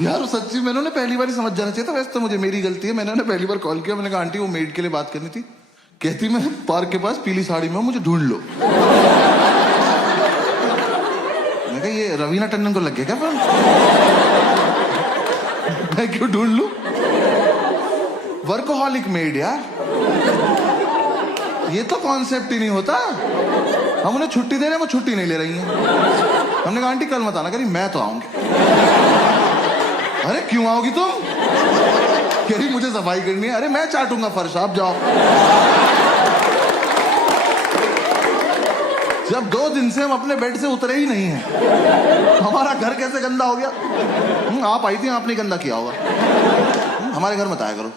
यार सच्ची मैंने उन्हें पहली बार ही समझ जाना चाहिए था। वैसे तो मुझे मेरी गलती है, मैंने उन्हें पहली बार कॉल किया। मैंने कहा आंटी वो मेड के लिए बात करनी थी। कहती मैं पार्क के पास पीली साड़ी में हूं, मुझे ढूंढ लो। मैं कहा ये रवीना टंडन को लग गया क्या फोन? मैं क्यों ढूंढ लूं? वर्कोहॉलिक मेड यार, ये तो कॉन्सेप्ट ही नहीं होता। हम उन्हें छुट्टी दे रहे हैं, वो छुट्टी नहीं ले रही हैं। हमने कहा आंटी कल मत आना। करी मैं तो आऊंगी। अरे क्यों आओगी तुम? कह रही मुझे सफाई करनी है। अरे मैं चाटूंगा फर्श, आप जाओ। जब 2 दिन से हम अपने बेड से उतरे ही नहीं हैं, हमारा घर कैसे गंदा हो गया? आप आई थी, आपने गंदा किया होगा। हमारे घर मत आया करो।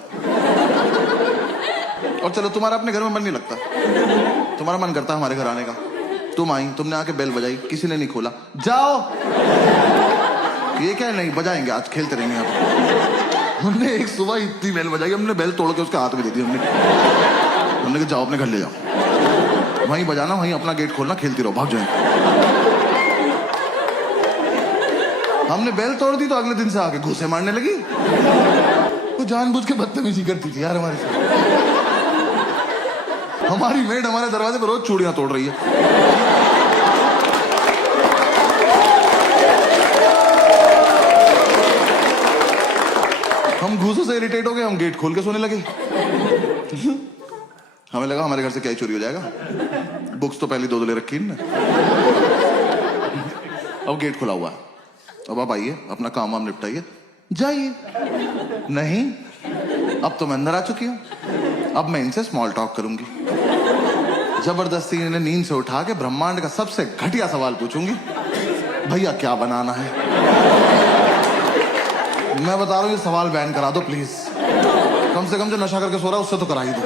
और चलो तुम्हारा अपने घर में मन नहीं लगता, तुम्हारा मन करता हमारे घर आने का। तुम आई, तुमने आके बेल बजाई, किसी ने नहीं खोला। जाओ। ये क्या नहीं बजाएंगे, आज खेलते रहेंगे आप। हमने एक सुबह इतनी बेल बजाई, हमने बेल तोड़ के उसके हाथ में दे दी। हमने कहा जाओ अपने घर ले जाओ, वहीं बजाना, वहीं अपना गेट खोलना, खेलती रहो, भाग जाए। हमने बेल तोड़ दी तो अगले दिन से आके घूसे मारने लगी। वो जानबूझ के बदतमीजी करती थी यार हमारे साथ। हमारी मेड हमारे दरवाजे पर रोज चूड़ियां तोड़ रही है। हम घूसों से इरिटेट हो गए, हम गेट खोल के सोने लगे। हमें लगा हमारे घर से क्या ही चोरी हो जाएगा। बुक्स तो पहले 2 ले रखी ना। अब गेट खुला हुआ है, अब आप आइए, अपना काम वाम निपटाइए, जाइए। नहीं, अब तो मैं अंदर आ चुकी हूं, अब मैं इनसे स्मॉल टॉक करूंगी। जबरदस्ती इन्हें नींद से उठा के ब्रह्मांड का सबसे घटिया सवाल पूछूंगी, भैया क्या बनाना है? मैं बता रहा हूं ये सवाल बैन करा दो प्लीज। कम से कम जो नशा करके सो रहा है उससे तो करा ही दो।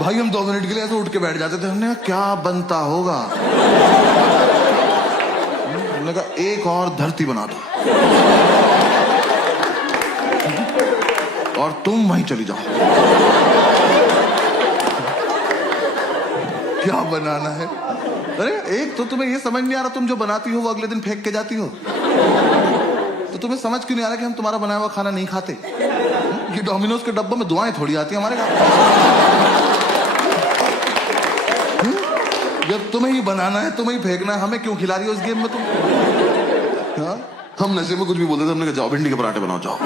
भाई हम 2 मिनट के लिए ऐसे उठ के बैठ जाते थे। हमने कहा क्या बनता होगा? हमने कहा एक और धरती बना दो और तुम वहीं चली जाओ। क्या बनाना है? अरे एक तो तुम्हें ये समझ नहीं आ रहा, तुम जो बनाती हो वो अगले दिन फेंक के जाती हो। तो तुम्हें समझ क्यों नहीं आ रहा कि हम तुम्हारा बनाया हुआ खाना नहीं खाते? ये डोमिनोज के डब्बों में दुआएं थोड़ी आती है हमारे घर। जब तुम्हें ही बनाना है, तुम्हें ही फेंकना है, हमें क्यों खिला रही हो इस गेम में तुम? हाँ? हम नशे में कुछ भी बोलते थे। हमने कहा जाओ भिंडी के पराठे बनाओ, जाओ।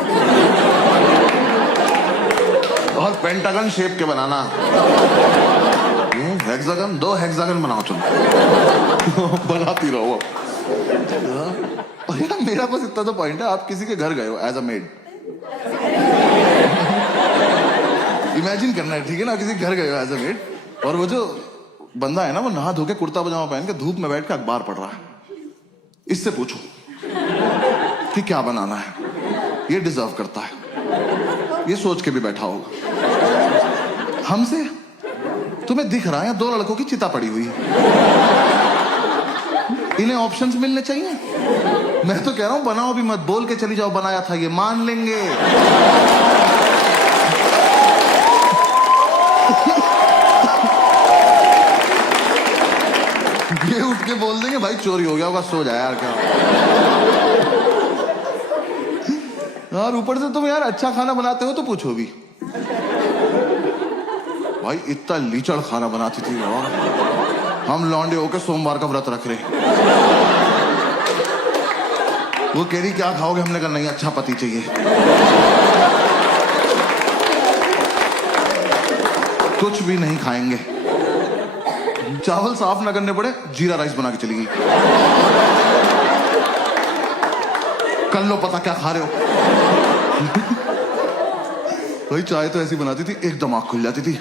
और पेंटागन शेप के बनाना, हेक्सागन, 2 हेक्सागन बनाओ तुम। बनाती रहो। और यार मेरा बस इतना तो पॉइंट है, आप किसी के घर गए हो एज अ मेड, इमेजिन करना है, ठीक है ना? किसी के घर गए हो एज अ मेड, और वो जो बंदा है ना, वो नहा धो के कुर्ता पजामा पहन के धूप में बैठ के अखबार पढ़ रहा है। इससे पूछो कि क्या बनाना है, ये डिजर्व करता है, ये सोच के भी बैठा होगा। हमसे तुम्हें दिख रहा है 2 लड़कों की चिता पड़ी हुई है, इन्हें ऑप्शंस मिलने चाहिए। मैं तो कह रहा हूं बनाओ भी मत, बोल के चली जाओ बनाया था, ये मान लेंगे। ये उठ के बोल देंगे भाई चोरी हो गया होगा, सो जाए यार। क्या यार ऊपर से तुम यार अच्छा खाना बनाते हो तो पूछो भी। भाई इतना लीचड़ खाना बनाती थी यार, हम लौंडे होके सोमवार का व्रत रख रहे। वो कह रही क्या खाओगे? हमने कहा नहीं, अच्छा पति चाहिए। कुछ भी नहीं खाएंगे, चावल साफ ना करने पड़े, जीरा राइस बना के चली गई। कर लो पता क्या खा रहे हो। भाई चाय तो ऐसी बनाती थी एकदम आंख खुल जाती थी,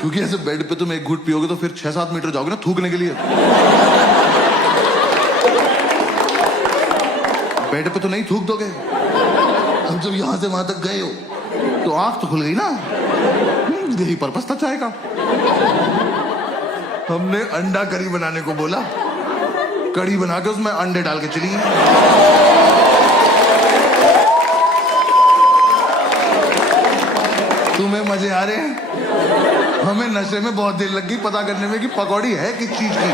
क्योंकि ऐसे बेड पे तुम एक घूंट पियोगे तो फिर 6-7 मीटर जाओगे ना थूकने के लिए। बेड पे तो नहीं थूक दोगे। अब जब यहां से वहां तक गए हो तो आंख तो खुल गई ना, यही पर्पस था चाय का। हमने अंडा करी बनाने को बोला, कड़ी बना के उसमें अंडे डाल के चली गई। तुम्हें मजे आ रहे हैं? हमें नशे में बहुत देर लग गई पता करने में कि पकौड़ी है किस चीज की।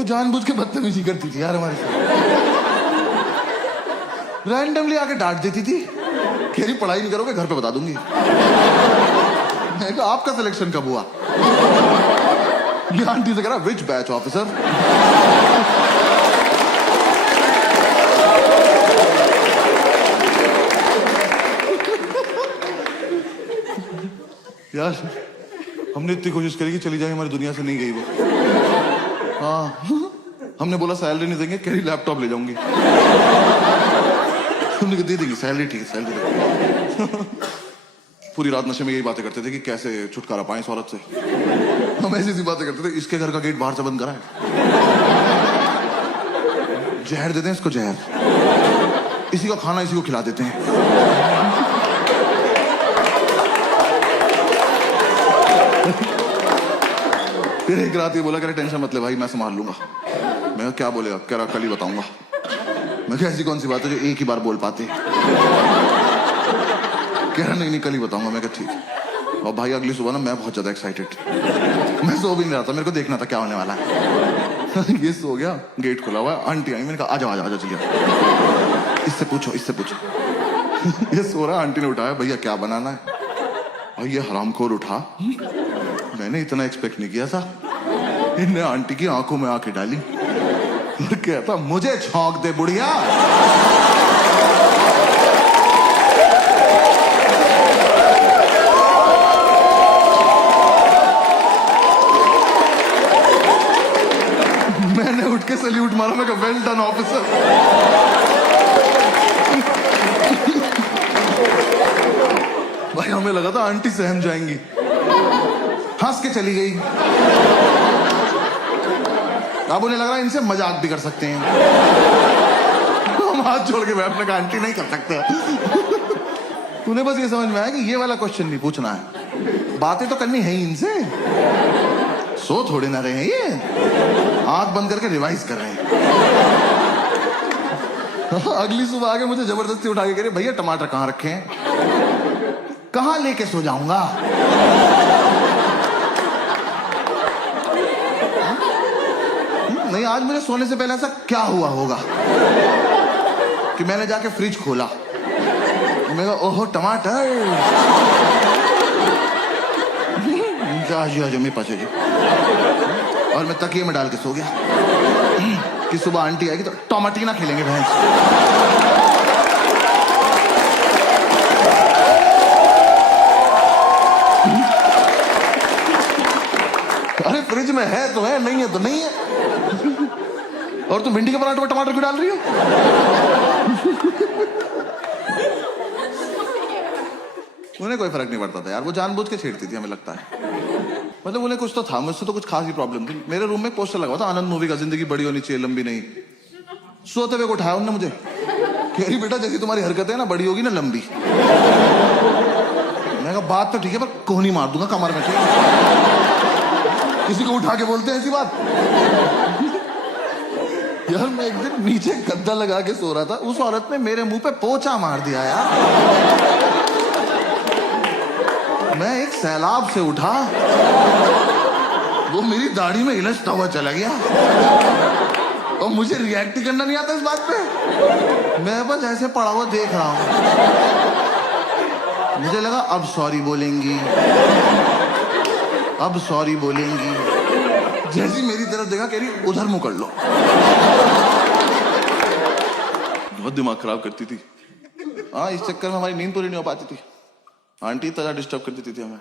वो जानबूझ के बदतमीजी करती थी यार हमारे साथ, रैंडमली आके डांट देती थी, कह रही पढ़ाई नहीं करोगे घर पे बता दूंगी। मैं कहा आपका सिलेक्शन कब हुआ? ये आंटी से कह रहा विच बैच ऑफिसर? यार हमने इतनी कोशिश करी कि चली जाए, हमारी दुनिया से नहीं गई वो। हाँ हमने बोला सैलरी नहीं देंगे, कह रही लैपटॉप ले जाऊंगी। हमने कहा दे देंगे सैलरी, ठीक है सैलरी देंगे। पूरी रात नशे में यही बातें करते थे कि कैसे छुटकारा पाएं इस औरत से। हम ऐसी ऐसी बातें करते थे, इसके घर का गेट बाहर से बंद करा है, जहर देते हैं इसको, जहर, इसी का खाना इसी को खिला देते हैं। फिर एक रात ये बोला कह रहे टेंशन मत ले भाई मैं संभाल लूंगा। मैं कहा क्या बोलेगा? कह रहा कल ही बताऊंगा। मैं कहा ऐसी कौन सी बात है जो एक ही बार बोल पाते? कह रहा नहीं कल ही बताऊंगा। मैं कहा ठीक है। और भाई अगली सुबह ना मैं बहुत ज्यादा एक्साइटेड, मैं सो भी नहीं रहा था, मेरे को देखना था क्या होने वाला है। ये सो गया, गेट खुला हुआ है, आंटी आई, मैंने कहा आजा आजा आजा चलिए, इससे पूछो इससे पूछो। ये सो रहा, आंटी ने उठाया, भैया क्या बनाना है? और ये हरामखोर उठा, मैंने इतना एक्सपेक्ट नहीं किया था। इनने आंटी की आंखों में आंखें डाली और कहता मुझे छौंक दे बुढ़िया। मैंने उठ के सैल्यूट मारा, मैं कहा वेल डन ऑफिसर। भाई हमें लगा था आंटी सहम जाएंगी, हंस के चली गई। अब उन्हें लग रहा है इनसे मजाक भी कर सकते हैं। हम हाथ जोड़ के बैठने का आंटी नहीं कर सकते। तूने बस ये समझ में आया कि ये वाला क्वेश्चन नहीं पूछना है, बातें तो करनी है ही इनसे। सो थोड़े ना रहे हैं ये, आंख बंद करके रिवाइज कर रहे हैं। अगली सुबह आके मुझे जबरदस्ती उठा के कह रहे भैया टमाटर कहाँ रखे हैं? कहाँ लेके सो जाऊंगा? नहीं आज मुझे सोने से पहले ऐसा क्या हुआ होगा कि मैंने जाके फ्रिज खोला, मैं कहा ओहो टमाटर, जो मेरे पास जी, और मैं तकिए में डाल के सो गया कि सुबह आंटी आएगी तो टमाटीना खेलेंगे भैंस। अरे फ्रिज में है तो है, नहीं है तो नहीं है। और तुम भिंडी के पराठे में टमाटर क्यों डाल रही हो? उन्हें कोई फर्क नहीं पड़ता था यार, वो जानबूझ के छेड़ती थी हमें लगता है। मतलब उन्हें कुछ तो था, मुझसे तो कुछ खास ही प्रॉब्लम थी। मेरे रूम में पोस्टर लगा था आनंद मूवी का, जिंदगी बड़ी होनी चाहिए लंबी नहीं। सोते हुए को उठाया उन्होंने मुझे, कह रही बेटा जैसी तुम्हारी हरकत है ना बड़ी होगी ना लंबी। मैंने कहा बात तो ठीक है पर कोहनी मार दूंगा कमर में से। किसी को उठा के बोलते हैं ऐसी बात? यार मैं एक दिन नीचे गद्दा लगा के सो रहा था, उस औरत ने मेरे मुंह पे पोंछा मार दिया यार। मैं एक सैलाब से उठा, वो मेरी दाढ़ी में इलझता हुआ चला गया और मुझे रिएक्ट ही करना नहीं आता इस बात पे। मैं बस ऐसे पड़ा हुआ देख रहा हूं। मुझे लगा अब सॉरी बोलेंगी, अब सॉरी बोलेंगी। जैसी मेरी तरफ देखा कह रही उधर मुंह कर लो। बहुत दिमाग खराब करती थी। हाँ इस चक्कर में हमारी नींद पूरी नहीं हो पाती थी। आंटी तरह डिस्टर्ब कर देती थी हमें।